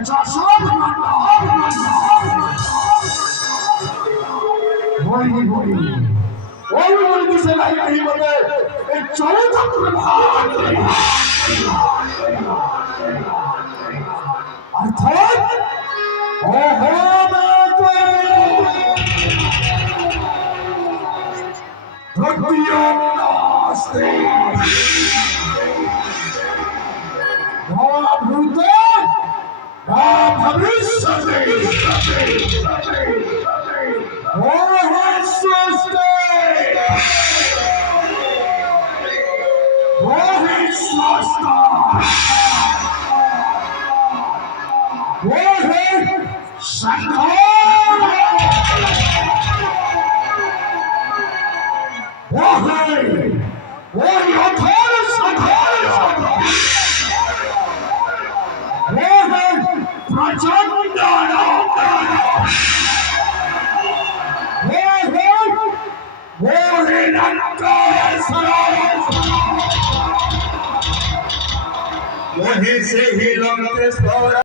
যশোর বলি বলি ওই বলি দিছে নাই এই বলে এই চলচ্চিত্র অর্থাৎ वहीं से ही लौटते